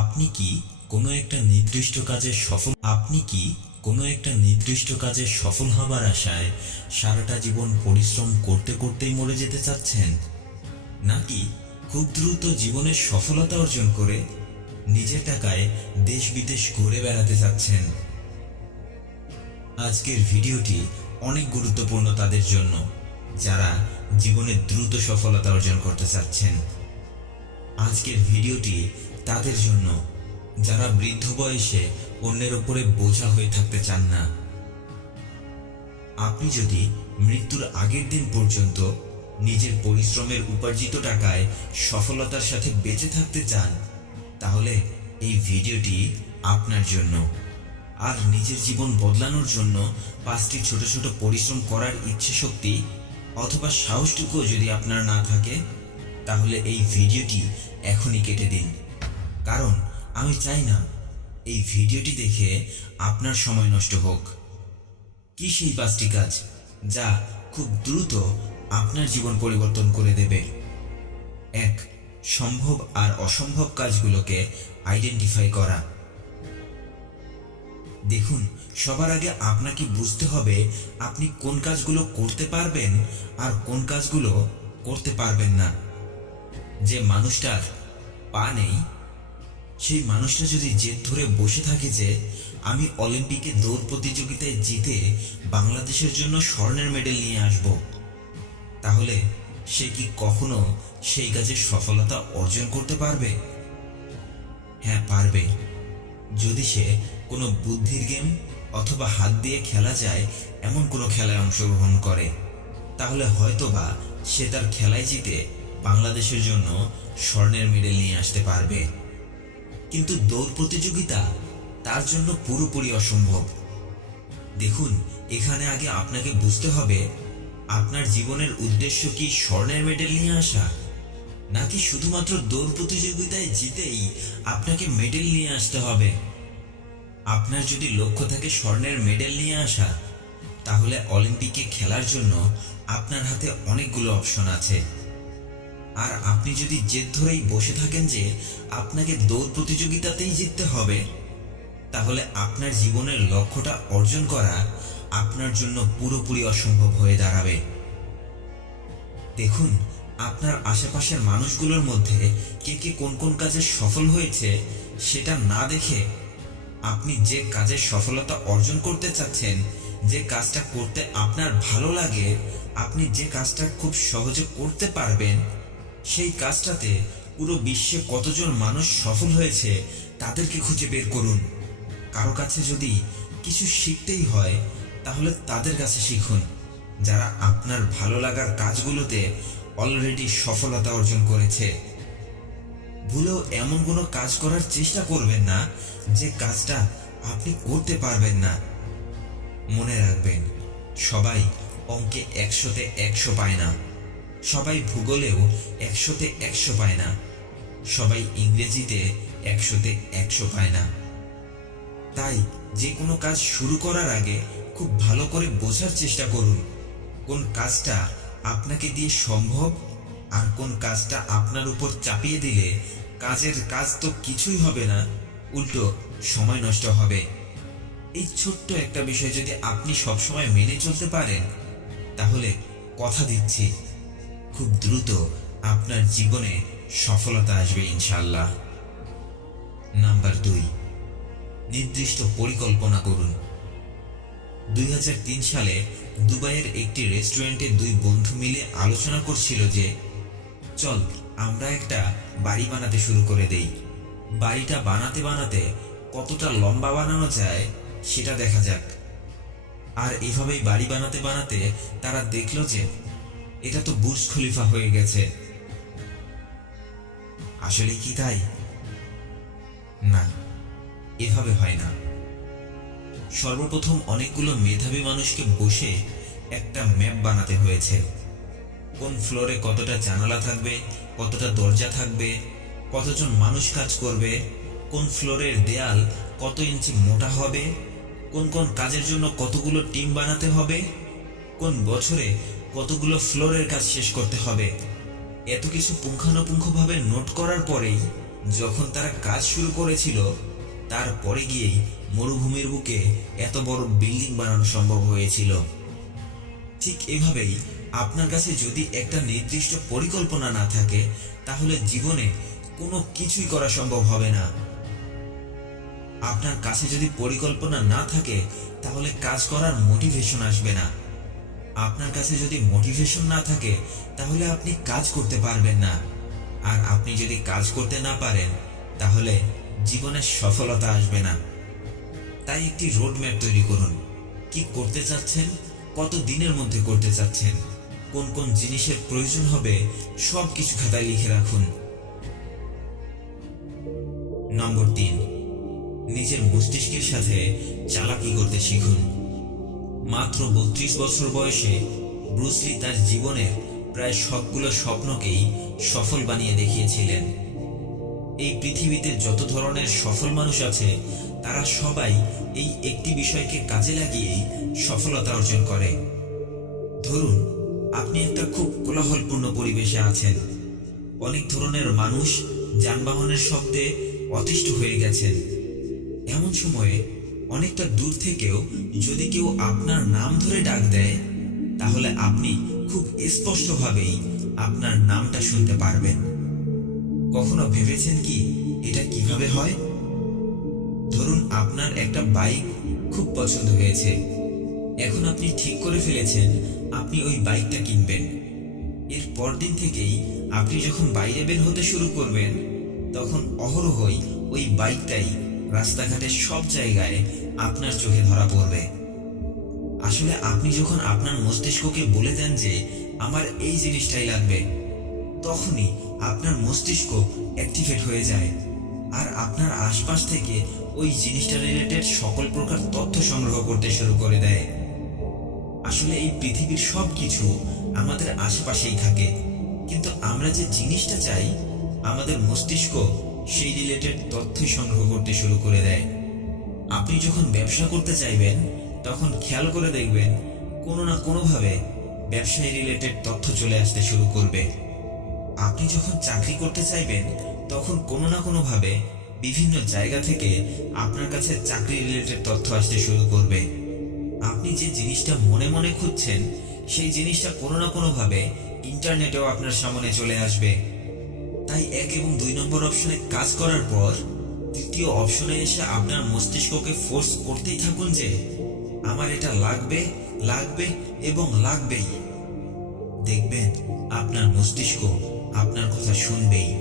আপনি কি কোনো একটা নির্দিষ্ট কাজে সফল আপনি কি কোনো একটা নির্দিষ্ট কাজে সফল হবার আশায় সারাটা জীবন পরিশ্রম করতে করতেই মরে যেতে চাচ্ছেন? নাকি খুব দ্রুত জীবনের সফলতা অর্জন করে নিজের টাকায় দেশ বিদেশ ঘুরে বেড়াতে চাচ্ছেন? আজকের ভিডিওটি অনেক গুরুত্বপূর্ণ তাদের জন্য, যারা জীবনে দ্রুত সফলতা অর্জন করতে চাচ্ছেন। আজকের ভিডিওটি তাদের জন্য। যারা বৃদ্ধ বয়সে অন্যের ওপরে বোঝা হয়ে থাকতে চান না। আপনি যদি মৃত্যুর আগের দিন পর্যন্ত নিজের পরিশ্রমের উপার্জিত টাকায় সফলতার সাথে বেঁচে থাকতে চান, তাহলে এই ভিডিওটি আপনার জন্য। আর নিজের জীবন বদলানোর জন্য পাঁচটি ছোট ছোট পরিশ্রম করার ইচ্ছে শক্তি অথবা সাহসটুকুও যদি আপনার না থাকে, তাহলে এই ভিডিওটি এখনই কেটে দিন। কারণ আমি চাই না এই ভিডিওটি দেখে আপনার সময় নষ্ট হোক। কি সেই পাঁচটি কাজ যা খুব দ্রুত আপনার জীবন পরিবর্তন করে দেবে? এক, সম্ভব আর অসম্ভব কাজগুলোকে আইডেন্টিফাই করা। দেখুন, সবার আগে আপনাকে বুঝতে হবে আপনি কোন কাজগুলো করতে পারবেন আর কোন কাজগুলো করতে পারবেন না। যে মানুষটার পা নেই সেই মানুষটা যদি জেদ ধরে বসে থাকে যে আমি অলিম্পিকে দৌড় প্রতিযোগিতায় জিতে বাংলাদেশের জন্য স্বর্ণের মেডেল নিয়ে আসব, তাহলে সে কি কখনো সেই কাজে সফলতা অর্জন করতে পারবে? হ্যাঁ পারবে। যদি সে কোনো বুদ্ধির গেম অথবা হাত দিয়ে খেলা যায়, এমন কোনো খেলায় অংশগ্রহণ করে, তাহলে হয়তোবা সে তার খেলায় জিতে বাংলাদেশের জন্য স্বর্ণের মেডেল নিয়ে আসতে পারবে। কিন্তু দৌড় প্রতিযোগিতা তার জন্য পুরোপুরি অসম্ভব। দেখুন, এখানে আগে আপনাকে বুঝতে হবে, আপনার জীবনের উদ্দেশ্য কি স্বর্ণের মেডেল নিয়ে আসা? নাকি শুধুমাত্র দৌড় প্রতিযোগিতায় জিতেই আপনাকে মেডেল নিয়ে আসতে হবে? আপনার যদি লক্ষ্য থাকে স্বর্ণের মেডেল নিয়ে আসা, তাহলে অলিম্পিকে খেলার জন্য আপনার হাতে অনেকগুলো অপশন আছে। আর আপনি যদি জেদ ধরেই বসে থাকেন যে আপনাকে দৌড় প্রতিযোগিতাতেই জিততে হবে, তাহলে আপনার জীবনের লক্ষ্যটা অর্জন করা আপনার জন্য পুরোপুরি অসম্ভব হয়ে দাঁড়াবে। দেখুন, আপনার আশেপাশের মানুষগুলোর মধ্যে কে কে কোন কোন কাজে সফল হয়েছে সেটা না দেখে আপনি যে কাজের সফলতা অর্জন করতে চাচ্ছেন, যে কাজটা করতে আপনার ভালো লাগে, আপনি যে কাজটা খুব সহজে করতে পারবেন সেই কাজটাতে পুরো বিশ্বে কতজন মানুষ সফল হয়েছে তাদেরকে খুঁজে বের করুন। কারও কাছে যদি কিছু শিখতেই হয়, তাহলে তাদের কাছে শিখুন, যারা আপনার ভালো লাগার কাজগুলোতে অলরেডি সফলতা অর্জন করেছে। ভুলেও এমন কোনো কাজ করার চেষ্টা করবেন না, যে কাজটা আপনি করতে পারবেন না। মনে রাখবেন, সবাই অঙ্কে একশোতে একশো পায় না। সবাই ভূগোলেও একশোতে একশো পায় না। সবাই ইংরেজিতে একশোতে একশো পায় না। তাই যে কোনো কাজ শুরু করার আগে খুব ভালো করে বোঝার চেষ্টা করুন, কোন কাজটা আপনাকে দিয়ে সম্ভব আর কোন কাজটা আপনার উপর চাপিয়ে দিলে কাজের কাজ তো কিছুই হবে না, উল্টো সময় নষ্ট হবে। এই ছোট্ট একটা বিষয় যদি আপনি সবসময় মেনে চলতে পারেন, তাহলে কথা দিচ্ছি। খুব দ্রুত আপনার জীবনে সফলতা আসবে ইনশাল্লাহ নাম্বার দুই, নির্দিষ্ট পরিকল্পনা করুন। দুই হাজার তিন সালে দুবাইয়ের একটি রেস্টুরেন্টে দুই বন্ধু মিলে আলোচনা করছিল যে, চল, আমরা একটা বাড়ি বানাতে শুরু করে দেই। বাড়িটা বানাতে বানাতে কতটা লম্বা বানানো যায় সেটা দেখা যাক। আর এভাবেই বাড়ি বানাতে বানাতে তারা দেখল যে এটা তো বুর্জ খলিফা হয়ে গেছে। আসলে কি তাই? না, এভাবে হয় না। সর্বপ্রথম অনেকগুলো মেধাবী মানুষকে বসে একটা ম্যাপ বানাতে হয়েছে। কোন ফ্লোরে কতটা জানালা থাকবে, কতটা দরজা থাকবে, কতজন মানুষ কাজ করবে, কোন ফ্লোরের দেয়াল কত ইঞ্চি মোটা হবে, কোন কোন কাজের জন্য কতগুলো টিম বানাতে হবে কোন বছরে কতগুলো ফ্লোরের কাজ শেষ করতে হবে? এত কিছু পুঙ্খানুপুঙ্খভাবে নোট করার পরেই যখন তারা কাজ শুরু করেছিল, তারপরে গিয়েই মরুভূমির বুকে এত বড় বিল্ডিং বানানো সম্ভব হয়েছিল। ঠিক এভাবেই আপনার কাছে যদি একটা নির্দিষ্ট পরিকল্পনা না থাকে, তাহলে জীবনে কোনো কিছুই করা সম্ভব হবে না। আপনার কাছে যদি পরিকল্পনা না থাকে, তাহলে কাজ করার মোটিভেশন আসবে না। আপনার কাছে যদি মোটিভেশন না থাকে, তাহলে আপনি কাজ করতে পারবেন না। আর আপনি যদি কাজ করতে না পারেন, তাহলে জীবনে সফলতা আসবে না। তাই একটি রোড ম্যাপ তৈরি করুন। কি করতে চাচ্ছেন? কত দিনের মধ্যে করতে চাচ্ছেন? কোন কোন জিনিসের প্রয়োজন হবে? সব কিছু খাতায় লিখে রাখুন। নম্বর তিন, নিজের মস্তিষ্কের সাথে চালাকি করতে শিখুন। মাত্র বত্রিশ বছর বয়সে ব্রুসলি তার জীবনের প্রায় সবগুলো স্বপ্নকেই সফল বানিয়ে দেখিয়েছিলেন। এই পৃথিবীতে যত ধরনের সফল মানুষ আছে, তারা সবাই এই একটি বিষয়কে কাজে লাগিয়েই সফলতা অর্জন করে। ধরুন, আপনি একটা খুব কোলাহলপূর্ণ পরিবেশে আছেন। অনেক ধরনের মানুষ যানবাহনের শব্দে অতিষ্ঠ হয়ে গেছেন। এমন সময়ে অনেকটা দূর থেকেও যদি কেউ আপনার নাম ধরে ডাক দেয়, তাহলে আপনি খুব স্পষ্টভাবেই আপনার নামটা শুনতে পারবেন। কখনো ভেবেছেন কি এটা কীভাবে হয়? ধরুন আপনার একটা বাইক খুব পছন্দ হয়েছে। এখন আপনি ঠিক করে ফেলেছেন, আপনি ওই বাইকটা কিনবেন। এর পরদিন থেকেই আপনি যখন বাইরে বের হতে শুরু করবেন, তখন অহরহই ওই বাইকটাই রাস্তাঘাটের সব জায়গায় আপনার চোখে ধরা পড়বে। আসলে আপনি যখন আপনার মস্তিষ্ককে বলে দেন যে আমার এই জিনিসটাই লাগবে, তখনই আপনার মস্তিষ্ক অ্যাক্টিভেট হয়ে যায়। আর আপনার আশপাশ থেকে ওই জিনিসটা রিলেটেড সকল প্রকার তথ্য সংগ্রহ করতে শুরু করে দেয়। আসলে এই পৃথিবীর সব কিছু আমাদের আশেপাশেই থাকে, কিন্তু আমরা যে জিনিসটা চাই, আমাদের মস্তিষ্ক সেই রিলেটেড তথ্য সংগ্রহ করতে শুরু করে দেয়। আপনি যখন ব্যবসা করতে চাইবেন, তখন খেয়াল করে দেখবেন কোনো না কোনোভাবে ব্যবসায় রিলেটেড তথ্য চলে আসতে শুরু করবে। আপনি যখন চাকরি করতে চাইবেন, তখন কোনো না কোনোভাবে বিভিন্ন জায়গা থেকে আপনার কাছে চাকরি রিলেটেড তথ্য আসতে শুরু করবে। আপনি যে জিনিসটা মনে মনে খুঁজছেন, সেই জিনিসটা কোনো না কোনোভাবে ইন্টারনেটেও আপনার সামনে চলে আসবে। তাই এক এবং দুই নম্বর অপশনে কাজ করার পর তৃতীয় অপশনে এসে আপনার মস্তিষ্ককে ফোর্স করতেই থাকুন যে আমার এটা লাগবে লাগবে এবং লাগবেই। দেখবেন আপনার মস্তিষ্ক আপনার কথা শুনবেই।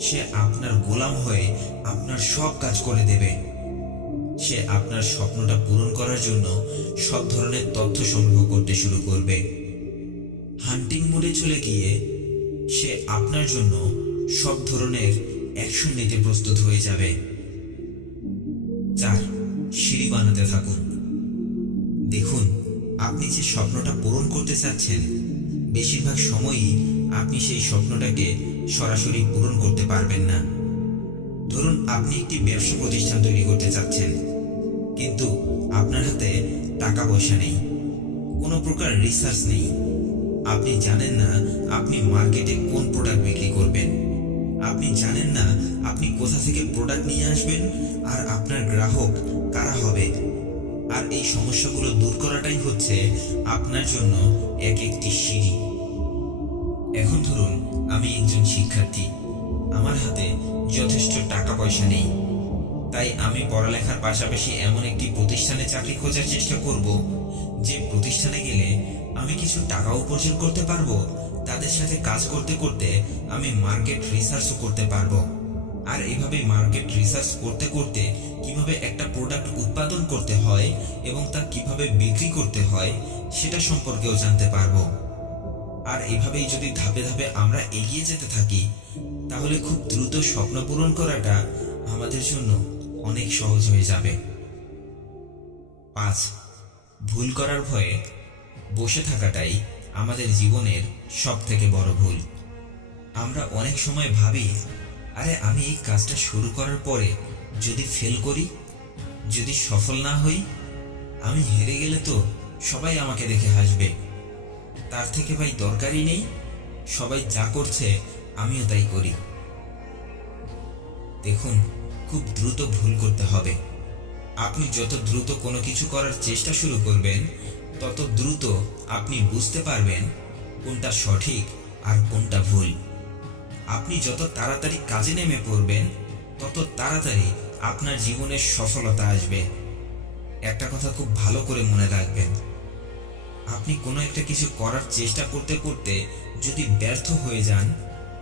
সে আপনার গোলাম হয়ে আপনার সব কাজ করে দেবে। সে আপনার স্বপ্নটা পূরণ করার জন্য সব ধরনের তথ্য সংগ্রহ করতে শুরু করবে। হান্টিং মোডে চলে গিয়ে সে আপনার জন্য সব ধরনের অ্যাকশন নিতে প্রস্তুত হয়ে যাবে। চার, সিঁড়ি বানাতে থাকুন। দেখুন, আপনি যে স্বপ্নটা পূরণ করতে চাচ্ছেন, বেশিরভাগ সময়ই আপনি সেই স্বপ্নটাকে সরাসরি পূরণ করতে পারবেন না। ধরুন, আপনি একটি ব্যবসা প্রতিষ্ঠান তৈরি করতে চাচ্ছেন, কিন্তু আপনার হাতে টাকা পয়সা নেই, কোনো প্রকার রিসার্চ নেই। আপনি জানেন না আপনি মার্কেটে কোন প্রোডাক্ট বিক্রি করবেন। আপনি জানেন না আপনি কোথা থেকে প্রোডাক্ট নিয়ে আসবেন আর আপনার গ্রাহক কারা হবে। আর এই সমস্যাগুলো দূর করাটাই হচ্ছে আপনার জন্য এক একটি সিঁড়ি। এখন ধরুন আমি একজন শিক্ষার্থী। আমার হাতে যথেষ্ট টাকা পয়সা নেই। তাই আমি পড়ালেখার পাশাপাশি এমন একটি প্রতিষ্ঠানে চাকরি খোঁজার চেষ্টা করব। যে প্রতিষ্ঠানে গেলে আমি কিছু টাকা উপার্জন করতে পারব, তাদের সাথে কাজ করতে করতে আমি মার্কেট রিসার্চও করতে পারব। আর এভাবে মার্কেট রিসার্চ করতে করতে কীভাবে একটা প্রোডাক্ট উৎপাদন করতে হয় এবং তা কীভাবে বিক্রি করতে হয়, সেটা সম্পর্কেও জানতে পারব। আর এভাবেই যদি ধাপে ধাপে আমরা এগিয়ে যেতে থাকি, তাহলে খুব দ্রুত স্বপ্ন পূরণ করাটা আমাদের জন্য অনেক সহজ হয়ে যাবে। পাঁচ, ভুল করার ভয়ে বসে থাকাটাই আমাদের জীবনের সব থেকে বড় ভুল। আমরা অনেক সময় ভাবি, আরে আমি এই কাজটা শুরু করার পরে যদি ফেল করি, যদি সফল না হই, আমি হেরে গেলে তো সবাই আমাকে দেখে হাসবে। তার থেকে ভাই দরকারই নেই, সবাই যা করছে আমিও তাই করি। দেখুন, খুব দ্রুত ভুল করতে হবে। আপনি যত দ্রুত কোনো কিছু করার চেষ্টা শুরু করবেন, তত দ্রুত আপনি বুঝতে পারবেন কোনটা সঠিক আর কোনটা ভুল। আপনি যত তাড়াতাড়ি কাজে নেমে পড়বেন, তত তাড়াতাড়ি আপনার জীবনের সফলতা আসবে। একটা কথা খুব ভালো করে মনে রাখবেন। আপনি কোনো একটা কিছু করার চেষ্টা করতে করতে যদি ব্যর্থ হয়ে যান,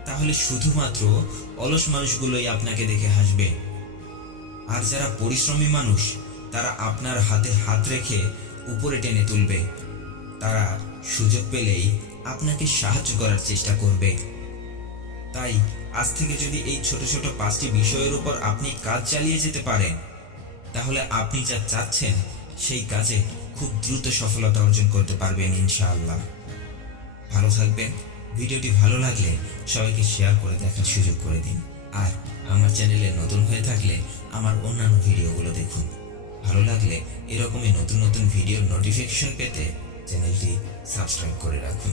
তাহলে শুধুমাত্র অলস মানুষগুলোই আপনাকে দেখে হাসবে। আর যারা পরিশ্রমী মানুষ, তারা আপনার হাতে হাত রেখে উপরে টেনে তুলবে। তারা সুযোগ পেলেই আপনাকে সাহায্য করার চেষ্টা করবে। তাই, আজ থেকে যদি এই ছোট ছোট পাঁচটি বিষয়ের উপর আপনি কাজ চালিয়ে যেতে পারেন, তাহলে আপনি যা চাচ্ছেন, সেই কাজে খুব দ্রুত সফলতা অর্জন করতে পারবেন ইনশাআল্লাহ। ভালো থাকবেন। ভিডিওটি ভালো লাগলে সবাইকে শেয়ার করে দেখার সুযোগ করে দিন। আর আমার চ্যানেলে নতুন হয়ে থাকলে আমার অন্যান্য ভিডিওগুলো দেখুন। ভালো লাগলে এরকমই নতুন নতুন ভিডিওর নোটিফিকেশন পেতে চ্যানেলটি সাবস্ক্রাইব করে রাখুন।